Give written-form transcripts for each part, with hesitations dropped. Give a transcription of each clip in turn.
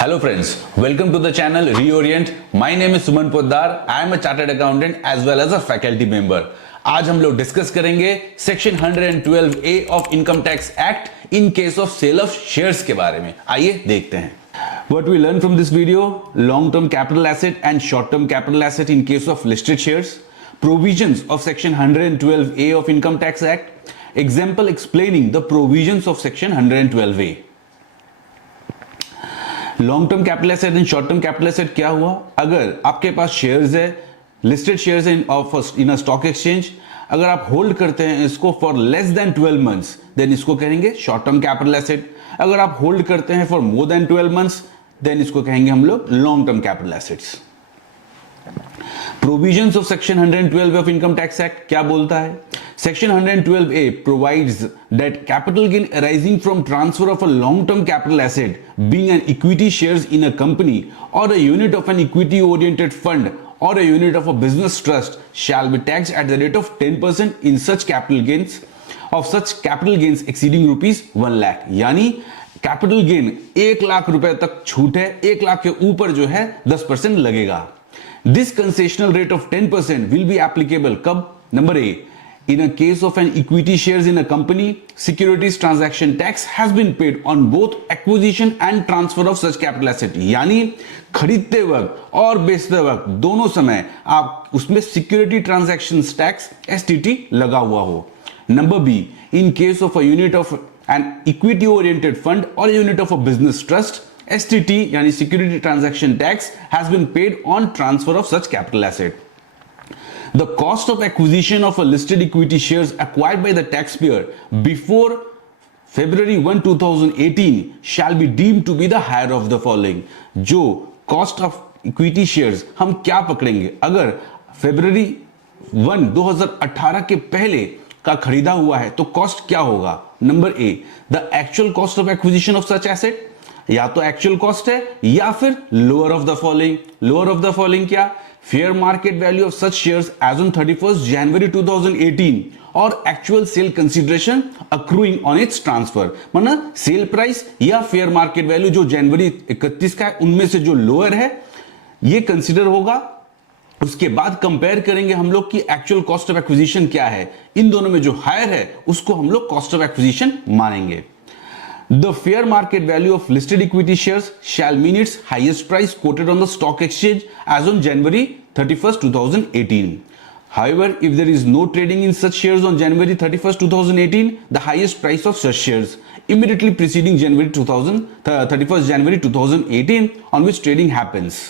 Hello friends, welcome to the channel Reorient. My name is Suman Poddar. I am a chartered accountant as well as a faculty member. आज हम लोग discuss करेंगे section 112A of income tax act in case of sale of shares के बारे में। आइए देखते हैं। What we learn from this video: long-term capital asset and short-term capital asset in case of listed shares, provisions of section 112A of income tax act, example explaining the provisions of section 112A. Long term capital asset and short term capital asset क्या हुआ? अगर आपके पास shares है, listed shares in a stock exchange, अगर आप hold करते हैं इसको for less than 12 months then इसको कहेंगे शॉर्ट टर्म कैपिटल एसेट। अगर आप होल्ड करते हैं for more than 12 months then इसको कहेंगे हम लोग long term capital assets. Provisions of section 112 of income tax act क्या बोलता है? Section 112A provides that capital gain arising from transfer of a long-term capital asset, being an equity shares in a company or a unit of an equity-oriented fund or a unit of a business trust, shall be taxed at the rate of 10% in such capital gains exceeding rupees 1 lakh। यानी capital gain 1 lakh रुपए तक छूट है, 1 लाख के ऊपर जो है 10% लगेगा। This concessional rate of 10% will be applicable कब? Number A, in a case of an equity shares in a company, securities transaction tax has been paid on both acquisition and transfer of such capital asset। यानी खरीदते वक्त और बेचते वक्त दोनों समय आप उसमें सिक्योरिटी ट्रांजैक्शन टैक्स STT लगा हुआ हो। Number B, in case of a unit of an equity oriented fund or a unit of a business trust, STT यानी security transaction tax has been paid on transfer of such capital asset। The cost of acquisition of a listed equity shares acquired by the taxpayer before February 1, 2018 shall be deemed to be the higher of the following। जो cost of equity shares हम क्या पकड़ेंगे? अगर February 1, 2018 के पहले का खरीदा हुआ है तो कॉस्ट क्या होगा? Number A, the actual cost of acquisition of such asset, या तो एक्चुअल कॉस्ट है या फिर lower of the following. Lower of the following क्या? Fair market value of such shares as on 31 January 2018 और actual sale consideration accruing on its transfer. मतलब sale price या fair market value जो January 31 का है उनमें से जो लोअर है ये कंसीडर होगा। उसके बाद कंपेयर करेंगे हम लोग की एक्चुअल कॉस्ट ऑफ एक्विजिशन क्या है। इन दोनों में जो हायर है उसको हम लोग कॉस्ट ऑफ एक्विजिशन मानेंगे। The fair market value of listed equity shares shall mean its highest price quoted on the stock exchange as on January 31st, 2018. However, if there is no trading in such shares on January 31st, 2018, the highest price of such shares immediately preceding January 31st January 2018 on which trading happens।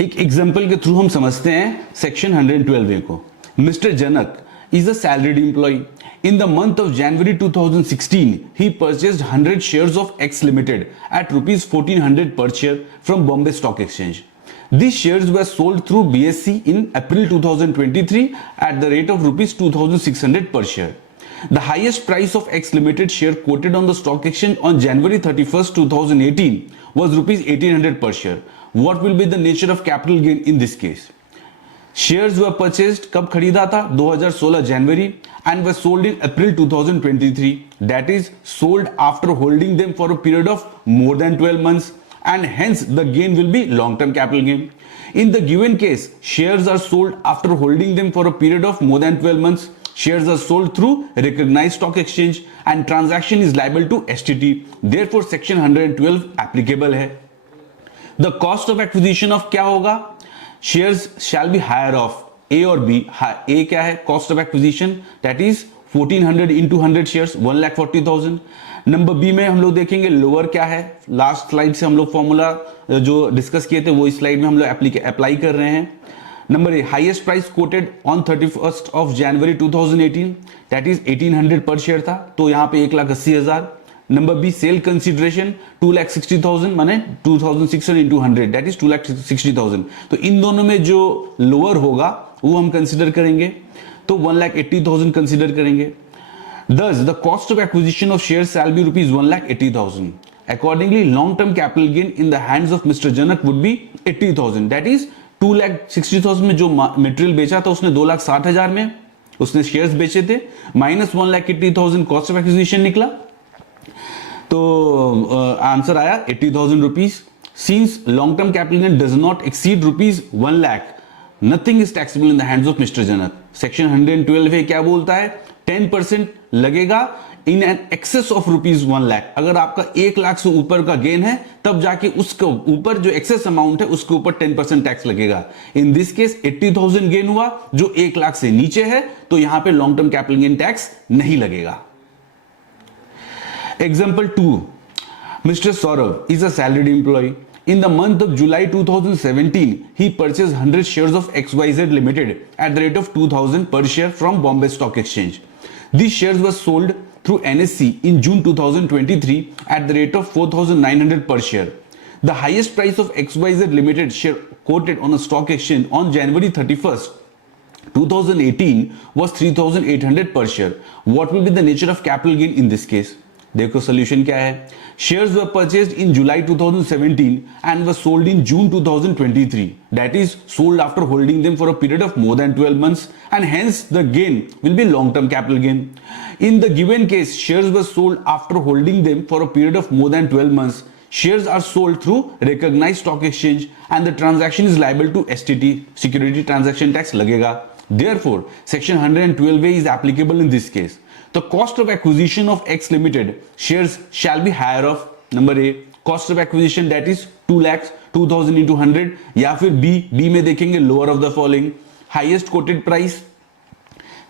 एक example के through हम समझते हैं section 112A को। Mister Janak is a salaried employee. In the month of January 2016, he purchased 100 shares of X Limited at rupees 1400 per share from Bombay Stock Exchange. These shares were sold through BSE in April 2023 at the rate of rupees 2600 per share. The highest price of X Limited share quoted on the stock exchange on January 31st, 2018 was rupees 1800 per share. What will be the nature of capital gain in this case? Shares were purchased कब खरीदा था? 2016 जनवरी and were sold in April 2023, that is sold after holding them for a period of more than 12 months and hence the gain will be long term capital gain। In the given case, shares are sold after holding them for a period of more than 12 months, shares are sold through recognized stock exchange and transaction is liable to STT, therefore section 112 applicable है। The cost of acquisition of क्या होगा? Shares shall be higher of A और B। A क्या है? Cost of acquisition that is 1400 into 100 shares 1,40,000। Number B में हम लोग देखेंगे लोअर क्या है। लास्ट स्लाइड से हम लोग फॉर्मूला जो डिस्कस किए थे वो इस स्लाइड में हम लोग अप्लाई कर रहे हैं। Number A, highest price coated on 31st of January 2018 that is 1800 पर शेयर था तो यहाँ पे 1,80,000। नंबर बी, सेल कंसीडरेशन 2,60,000 माने 2,600 into 100 दैट इज 2,60,000। तो इन दोनों में जो लोअर होगा वो हम कंसीडर करेंगे तो 1,80,000 कंसीडर करेंगे। Thus, the cost of acquisition of shares shall be rupees 1,80,000. Accordingly, long-term capital gain in the hands of Mr. Janak would be 80,000. That is 2,60,000 में जो मटेरियल बेचा था उसने 2,60,000 में उसने शेयर्स बेचे थे माइनस 1,80,000 कॉस्ट ऑफ एक्विजिशन निकला। तो आंसर आया 80,000 rupees. Since long-term capital gain does not exceed rupees 1 lakh, nothing is taxable in the hands of Mr. Janak. Section 112 क्या बोलता है? 10% लगेगा in an excess of rupees 1 lakh. अगर आपका 1 लाख से ऊपर का गेन है तब जाके उसके ऊपर जो एक्सेस अमाउंट है उसके ऊपर 10% टैक्स लगेगा. इन दिस केस 80,000 गेन हुआ जो 1 लाख से नीचे है, तो यहां पे long term capital gain tax नहीं लगेगा. Example 2. Mr. Saurav is a salaried employee. In the month of July 2017, he purchased 100 shares of XYZ Limited at the rate of 2,000 per share from Bombay Stock Exchange. These shares were sold through NSE in June 2023 at the rate of 4,900 per share. The highest price of XYZ Limited share quoted on a stock exchange on January 31st, 2018 was 3,800 per share. What will be the nature of capital gain in this case? देखो solution क्या है. Shares were purchased in July 2017 and were sold in June 2023. That is sold after holding them for a period of more than 12 months and hence the gain will be long term capital gain. In the given case, shares were sold after holding them for a period of more than 12 months. Shares are sold through recognized stock exchange and the transaction is liable to STT, security transaction tax लगेगा. Therefore, section 112A is applicable in this case. The cost of acquisition of X Limited shares shall be higher of number A, cost of acquisition that is 2 lakhs, 2000 into 100, या फिर B में देखेंगे lower of the following. Highest quoted price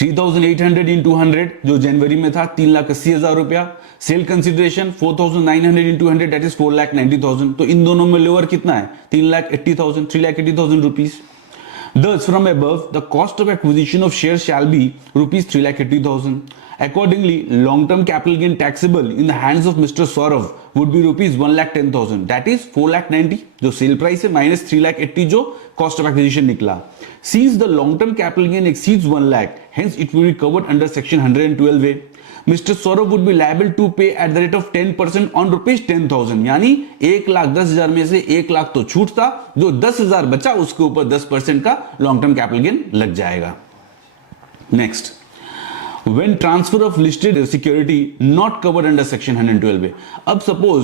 3,800 into 100 जो जनवरी में था 3,80,000 रुपया. Sale consideration 4,900 into 100 that is 4,90,000. तो इन दोनों में लोअर कितना है? 3,80,000, 3,80,000 rupees. Thus, from above, the cost of acquisition of shares shall be rupees 3,80,000. Accordingly, long-term capital gain taxable in the hands of Mr. Saurav would be rupees 1,10,000. That is 4,90,000 जो sale price है minus 3,80,000 जो cost of acquisition निकला. Since the long-term capital gain exceeds 1 lakh, hence it will be covered under section 112A. Mr. Saurav would be liable to pay at the rate of 10% on rupees 10,000. यानी 1,10,000 में से 1 लाख तो छूट था, जो 10,000 बचा उसके ऊपर 10% का लॉन्ग टर्म कैपिटल गेन लग जाएगा. Next, when transfer of listed security not covered under section 112A. अब सपोज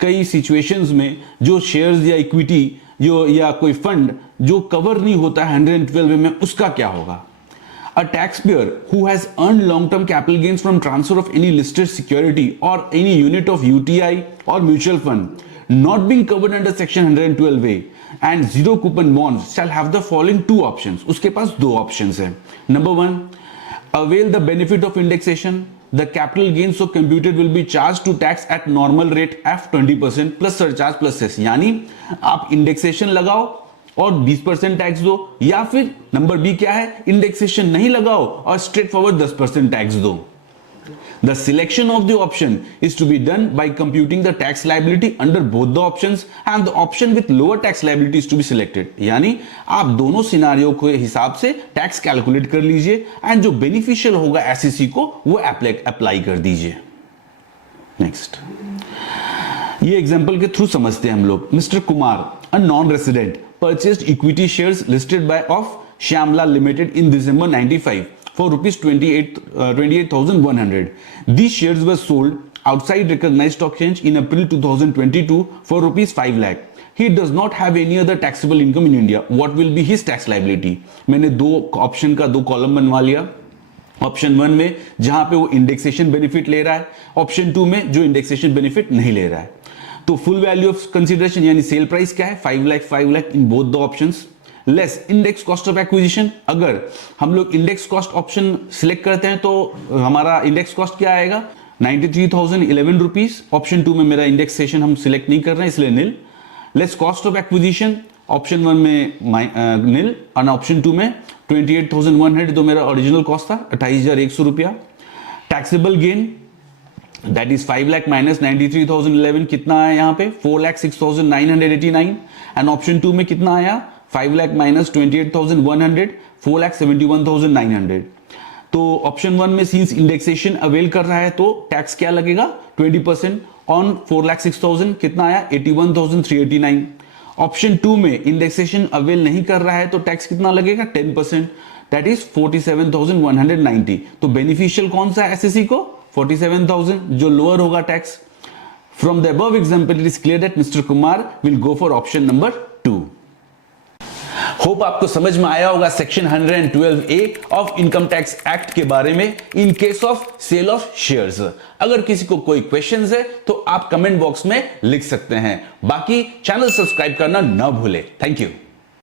कई सिचुएशंस में जो शेयर्स या इक्विटी जो या कोई फंड जो कवर नहीं होता है 112A में, उसका क्या होगा? A taxpayer who has earned long-term capital gains from transfer of any listed security or any unit of UTI or mutual fund not being covered under section 112A and zero coupon bonds shall have the following two options. उसके पास दो options हैं. Number 1, avail the benefit of indexation. The capital gains so computed will be charged to tax at normal rate F 20% plus surcharge plus cess. यानी आप indexation लगाओ और 20% tax दो, या फिर नंबर बी क्या है, इंडेक्सेशन नहीं लगाओ और स्ट्रेट फॉरवर्ड 10% टैक्स दो. The selection of the option is to be done by computing the tax liability under both the options and the option with lower tax liability is to be selected. यानी आप दोनों scenario के हिसाब से tax calculate कर लीजिए and जो beneficial होगा एसईसी को वो अप्लाई कर दीजिए. नेक्स्ट, ये एग्जांपल के थ्रू समझते हैं हम लोग. Mister Kumar, a non resident, purchased equity shares listed by of Shyamla Limited in December 95 for rupees 28,100. These shares were sold outside recognized stock exchange in April 2022 for rupees 5 lakh. He does not have any other taxable income in India. What will be his tax liability? मैंने दो option का दो column बनवा लिया. Option 1 में जहां पे वो इंडेक्सेशन बेनिफिट ले रहा है, ऑप्शन 2 में जो इंडेक्सेशन बेनिफिट नहीं ले रहा है. तो फुल वैल्यू ऑफ कंसीडरेशन यानी सेल प्राइस क्या है? 5 lakh in both the options less index cost of acquisition. अगर हम लोग इंडेक्स कॉस्ट ऑप्शन सिलेक्ट करते हैं तो हमारा इंडेक्स कॉस्ट क्या आएगा? 93,011 रुपीज. ऑप्शन 2 में मेरा इंडेक्सेशन हम सिलेक्ट नहीं कर रहे हैं इसलिए nil. Less cost of acquisition option 1 में नील और ऑप्शन 2 में 28,100 तो मेरा ओरिजिनल कॉस्ट था 28,100 रुपया. Taxable gain that is 5 lakh minus 93,011 कितना आया यहाँ पे? 4,06,989. एंड ऑप्शन 2 में कितना आया? 5 लाख माइनस 28,100 4,71,900. तो ऑप्शन 1 में सिंस इंडेक्सेशन अवेल कर रहा है तो टैक्स क्या लगेगा? 20% ऑन 4,06,000 कितना आया? 81,389. ऑप्शन 2 में इंडेक्सेशन अवेल नहीं कर रहा है तो टैक्स कितना लगेगा? 10%, दैट इज 47,190. तो बेनिफिशियल कौन सा एसएससी को? 47,000 जो लोअर होगा tax. From the above example, it is clear that Mr. Kumar will go for option number 2. Hope आपको समझ में आया होगा section 112A of income tax act के बारे में in case of sale of shares. अगर किसी को कोई क्वेश्चंस है तो आप कमेंट बॉक्स में लिख सकते हैं। बाकी चैनल सब्सक्राइब करना ना भूले। Thank you.